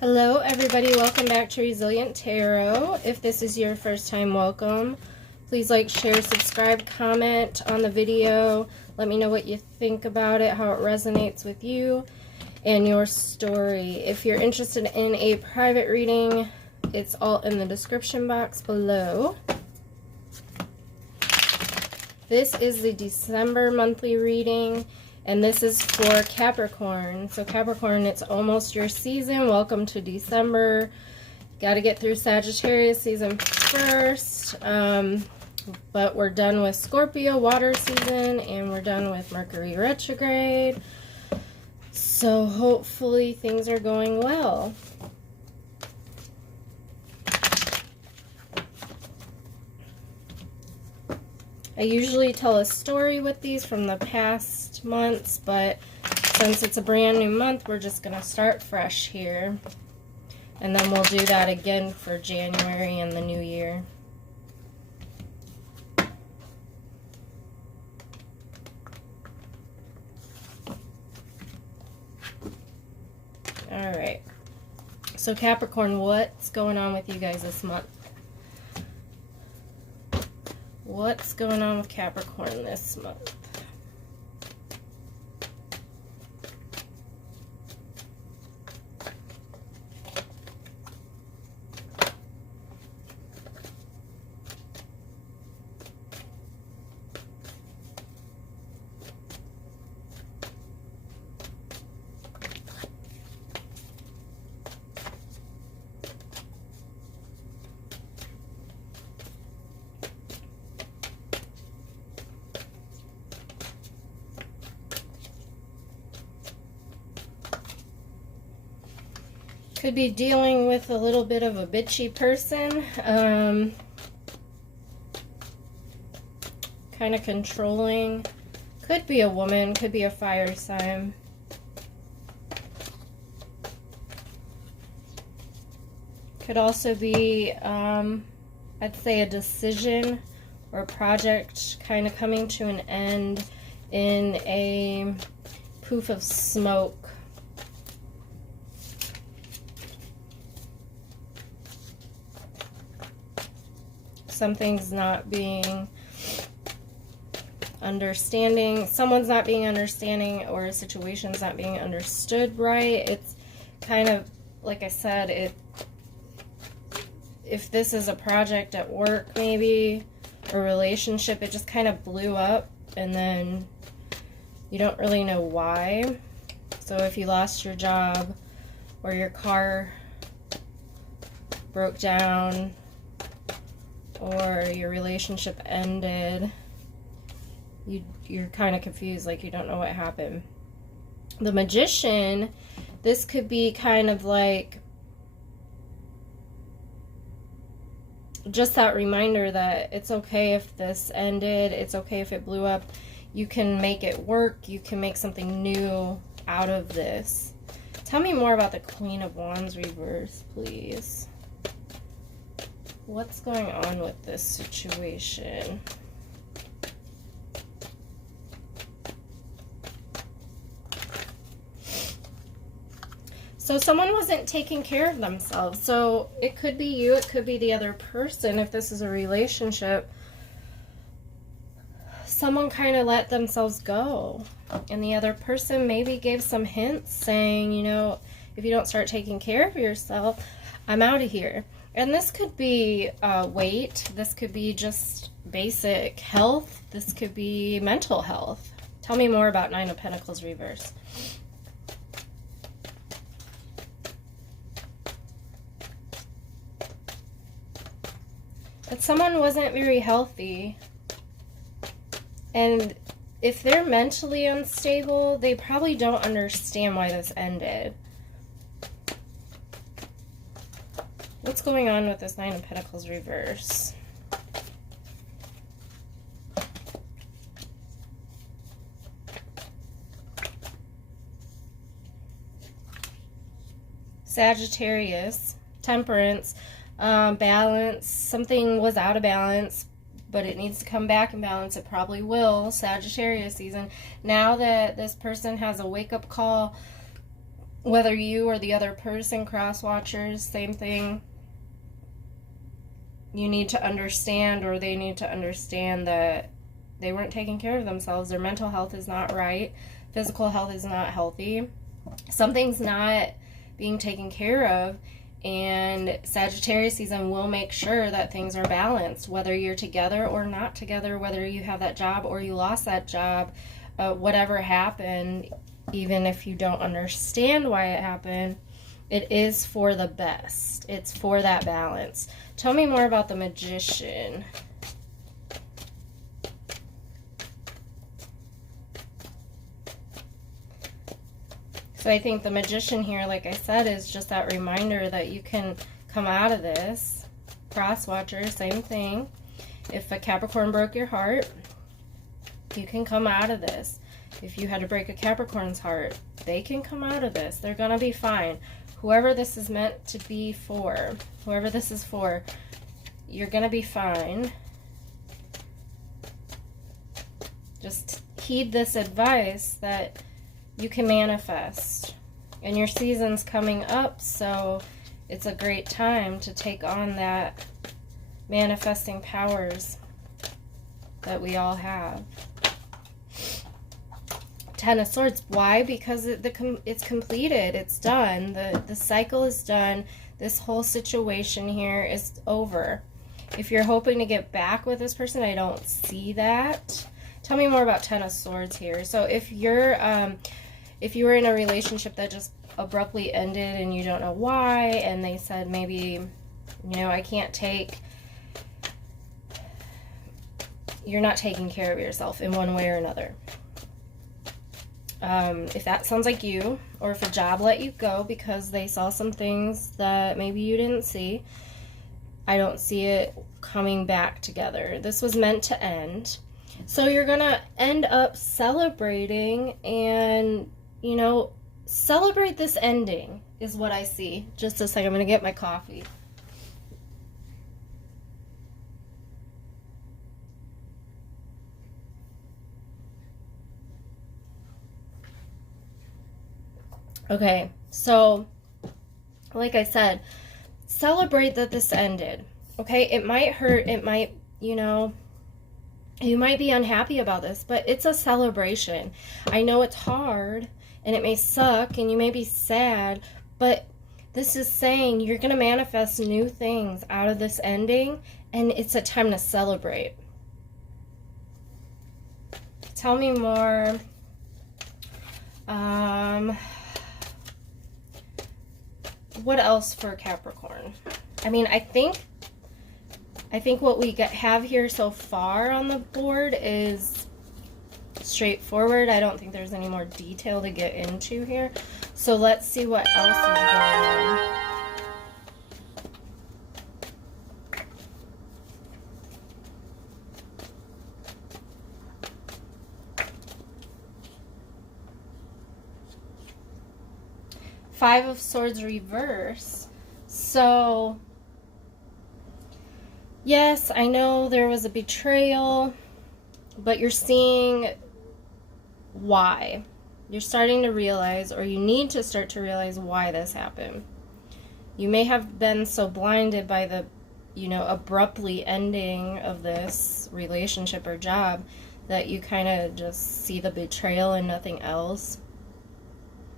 Hello everybody, welcome back to Resilient Tarot. If this is your first time, welcome. Please like, share, subscribe, comment on the video. Let me know what you think about it, how it resonates with you and your story. If you're interested in a private reading, it's all in the description box below. This is the December monthly reading. And this is for Capricorn. So Capricorn, it's almost your season. Welcome to December. Got to get through Sagittarius season first. But we're done with Scorpio water season. And we're done with Mercury retrograde. So hopefully things are going well. I usually tell a story with these from the past months, but since it's a brand new month, we're just going to start fresh here. And then we'll do that again for January and the new year. Alright. So Capricorn, what's going on with you guys this month? What's going on with Capricorn this month? Could be dealing with a little bit of a bitchy person. Kind of controlling. Could be a woman, could be a fire sign. Could also be, I'd say, a decision or a project kind of coming to an end in a poof of smoke. Something's not being understanding, someone's not being understanding, or a situation's not being understood right. It's kind of, like I said, if this is a project at work maybe, or relationship, it just kind of blew up and then you don't really know why. So if you lost your job or your car broke down, or your relationship ended, you're kind of confused, like you don't know what happened. The Magician, this could be kind of like just that reminder that it's okay if this ended, it's okay if it blew up, you can make it work, you can make something new out of this. Tell me more about the Queen of Wands reverse, please. What's going on with this situation? So someone wasn't taking care of themselves. So it could be you, it could be the other person. If this is a relationship, someone kind of let themselves go. And the other person maybe gave some hints saying, you know, if you don't start taking care of yourself, I'm out of here. And this could be weight, this could be just basic health, this could be mental health. Tell me more about Nine of Pentacles reverse. But someone wasn't very healthy. And if they're mentally unstable, they probably don't understand why this ended. What's going on with this Nine of Pentacles reverse? Sagittarius, Temperance, balance. Something was out of balance, but it needs to come back in balance. It probably will. Sagittarius season. Now that this person has a wake-up call, Whether you or the other person, cross watchers, same thing. You need to understand, or they need to understand, that they weren't taking care of themselves. Their mental health is not right. Physical health is not healthy. Something's not being taken care of. And Sagittarius season will make sure that things are balanced, whether you're together or not together, whether you have that job or you lost that job, whatever happened, even if you don't understand why it happened, it is for the best. It's for that balance. Tell me more about the Magician. So I think the Magician here, like I said, is just that reminder that you can come out of this. Cross watcher, same thing. If a Capricorn broke your heart, you can come out of this. If you had to break a Capricorn's heart, they can come out of this. They're going to be fine. Whoever this is meant to be for, whoever this is for, you're going to be fine. Just heed this advice that you can manifest. And your season's coming up, so it's a great time to take on that manifesting powers that we all have. Ten of Swords. Why? Because it's completed. It's done. The cycle is done. This whole situation here is over. If you're hoping to get back with this person, I don't see that. Tell me more about Ten of Swords here. So if you were in a relationship that just abruptly ended and you don't know why, and they said maybe, I can't take, you're not taking care of yourself in one way or another. If that sounds like you, or if a job let you go because they saw some things that maybe you didn't see, I don't see it coming back together. This was meant to end. So you're going to end up celebrating and, celebrate this ending is what I see. Just a second, I'm going to get my coffee. Okay, so like I said, celebrate that this ended. Okay, it might hurt, it might, you might be unhappy about this, but it's a celebration. I know it's hard and it may suck and you may be sad, but this is saying you're going to manifest new things out of this ending, and it's a time to celebrate. Tell me more. What else for Capricorn? I mean, I think what we have here so far on the board is straightforward. I don't think there's any more detail to get into here. So let's see what else is going on. Five of Swords reverse. So, yes, I know there was a betrayal, but you're seeing why. You're starting to realize, or you need to start to realize why this happened. You may have been so blinded by the, abruptly ending of this relationship or job that you kind of just see the betrayal and nothing else.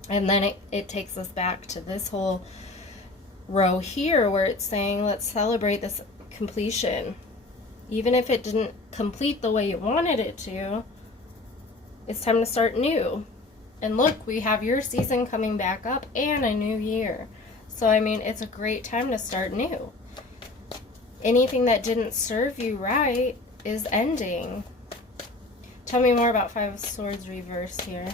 And then it takes us back to this whole row here where it's saying, let's celebrate this completion. Even if it didn't complete the way you wanted it to, it's time to start new. And look, we have your season coming back up and a new year. So, I mean, it's a great time to start new. Anything that didn't serve you right is ending. Tell me more about Five of Swords reverse here.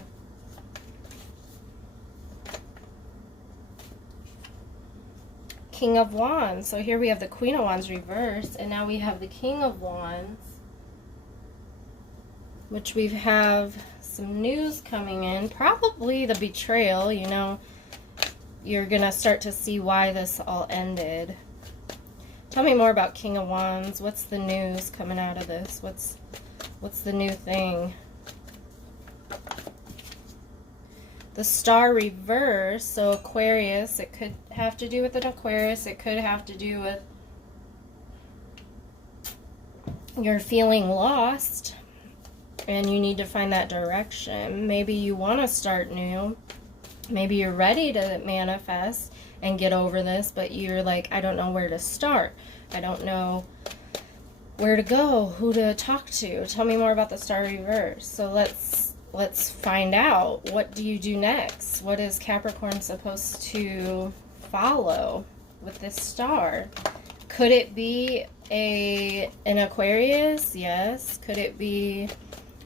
King of Wands. So here we have the Queen of Wands reversed, and now we have the King of Wands, which we have some news coming in. Probably the betrayal, you're going to start to see why this all ended. Tell me more about King of Wands. What's the news coming out of this? What's the new thing? The star reverse, so Aquarius, it could have to do with an Aquarius. It could have to do with you're feeling lost and you need to find that direction. Maybe you want to start new. Maybe you're ready to manifest and get over this, but you're like, I don't know where to start. I don't know where to go, who to talk to. Tell me more about the star reverse. So let's find out. What do you do next? What is Capricorn supposed to follow with this star? Could it be an Aquarius? Yes. Could it be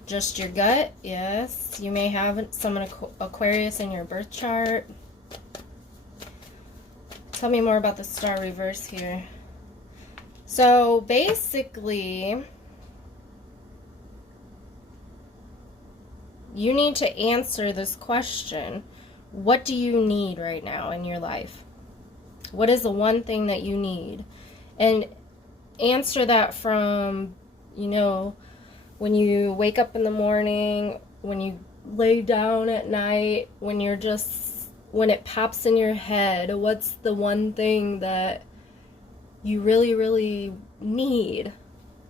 just your gut? Yes. You may have some Aquarius in your birth chart. Tell me more about the star reverse here. So basically, you need to answer this question. What do you need right now in your life? What is the one thing that you need? And answer that from, you know, when you wake up in the morning, when you lay down at night, when it pops in your head, what's the one thing that you really, really need?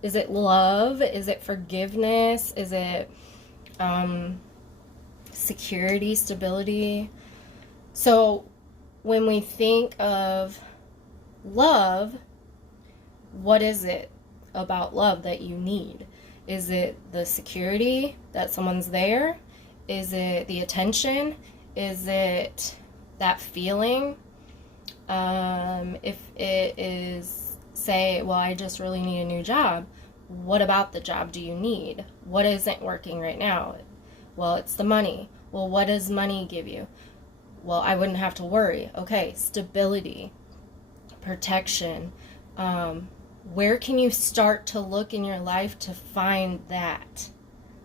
Is it love? Is it forgiveness? Is it security, stability? So when we think of love, what is it about love that you need? Is it the security that someone's there? Is it the attention? Is it that feeling? If it is, say, well, I just really need a new job, what about the job do you need? What isn't working right now? Well, it's the money. Well, what does money give you? Well, I wouldn't have to worry. Okay, stability, protection. Where can you start to look in your life to find that,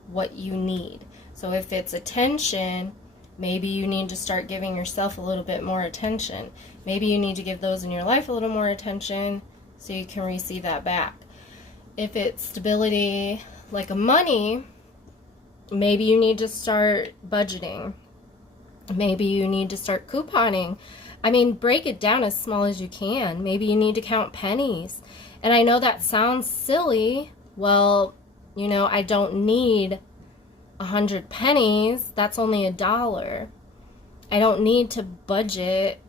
what you need? So if it's attention, maybe you need to start giving yourself a little bit more attention. Maybe you need to give those in your life a little more attention so you can receive that back. If it's stability, like money, maybe you need to start budgeting. Maybe you need to start couponing. I mean, break it down as small as you can. Maybe you need to count pennies. And I know that sounds silly. Well, you know, I don't need 100 pennies. That's only $1. I don't need to budget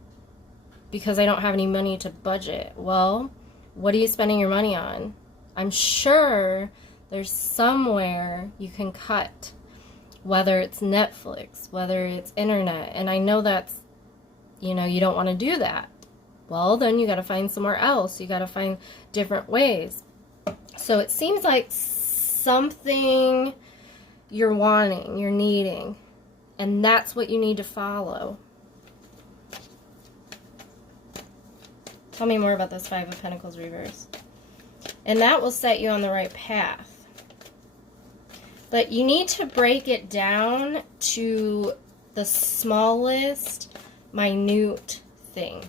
because I don't have any money to budget. Well, what are you spending your money on? I'm sure there's somewhere you can cut, whether it's Netflix, whether it's internet. And I know that's, you know, you don't want to do that. Well, then you got to find somewhere else. You got to find different ways. So it seems like something you're wanting, you're needing, and that's what you need to follow. Tell me more about this Five of Pentacles reverse. And that will set you on the right path. But you need to break it down to the smallest, minute thing.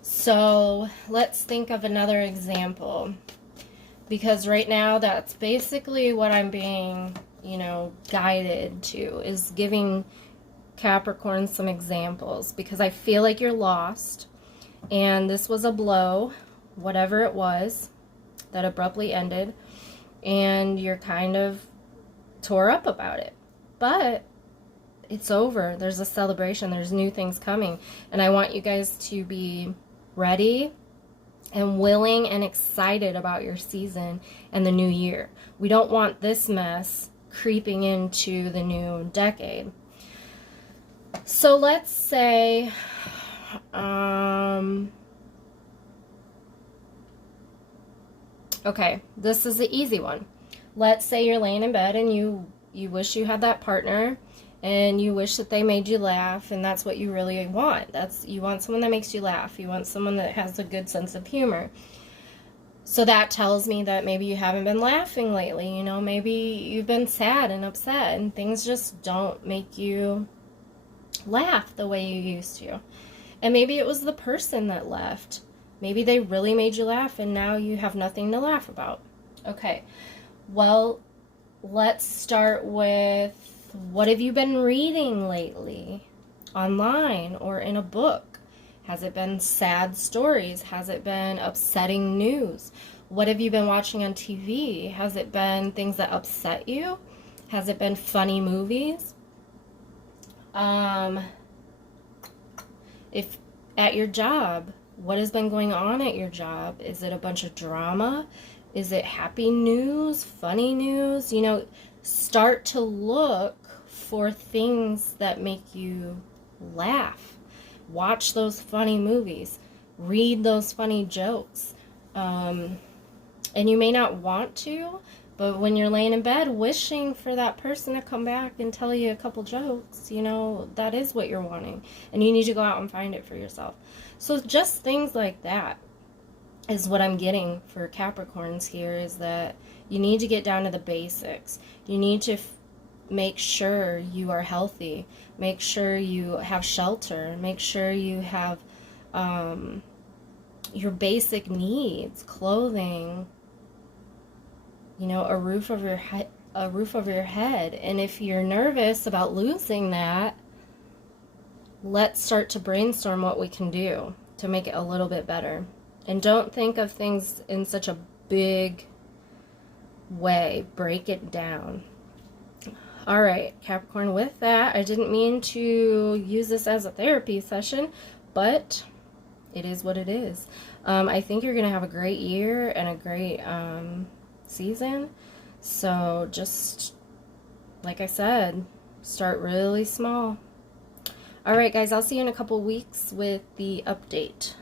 So let's think of another example, because right now that's basically what I'm being, you know, guided to, is giving Capricorn some examples, because I feel like you're lost and this was a blow, whatever it was that abruptly ended, and you're kind of tore up about it. But it's over. There's a celebration. There's new things coming. And I want you guys to be ready and willing and excited about your season and the new year. We don't want this mess creeping into the new decade. So let's say, okay, this is the easy one. Let's say you're laying in bed and you wish you had that partner, and you wish that they made you laugh, and that's what you really want. You want someone that makes you laugh. You want someone that has a good sense of humor. So that tells me that maybe you haven't been laughing lately. You know, maybe you've been sad and upset, and things just don't make you laugh the way you used to. And maybe it was the person that left. Maybe they really made you laugh, and now you have nothing to laugh about. Okay, well, let's start with What have you been reading lately? Online or in a book? Has it been sad stories? Has it been upsetting news? What have you been watching on TV? Has it been things that upset you? Has it been funny movies? If at your job, what has been going on at your job? Is it a bunch of drama? Is it happy news, funny news? You know, start to look for things that make you laugh. Watch those funny movies. Read those funny jokes. And you may not want to, but when you're laying in bed wishing for that person to come back and tell you a couple jokes, you know, that is what you're wanting. And you need to go out and find it for yourself. So just things like that is what I'm getting for Capricorns here, is that you need to get down to the basics. You need to make sure you are healthy. Make sure you have shelter. Make sure you have your basic needs, clothing, you know, a roof over your head. And if you're nervous about losing that, let's start to brainstorm what we can do to make it a little bit better. And don't think of things in such a big way. Break it down. All right, Capricorn, with that, I didn't mean to use this as a therapy session, but it is what it is. I think you're going to have a great year and a great season. So just, like I said, start really small. All right, guys, I'll see you in a couple weeks with the update.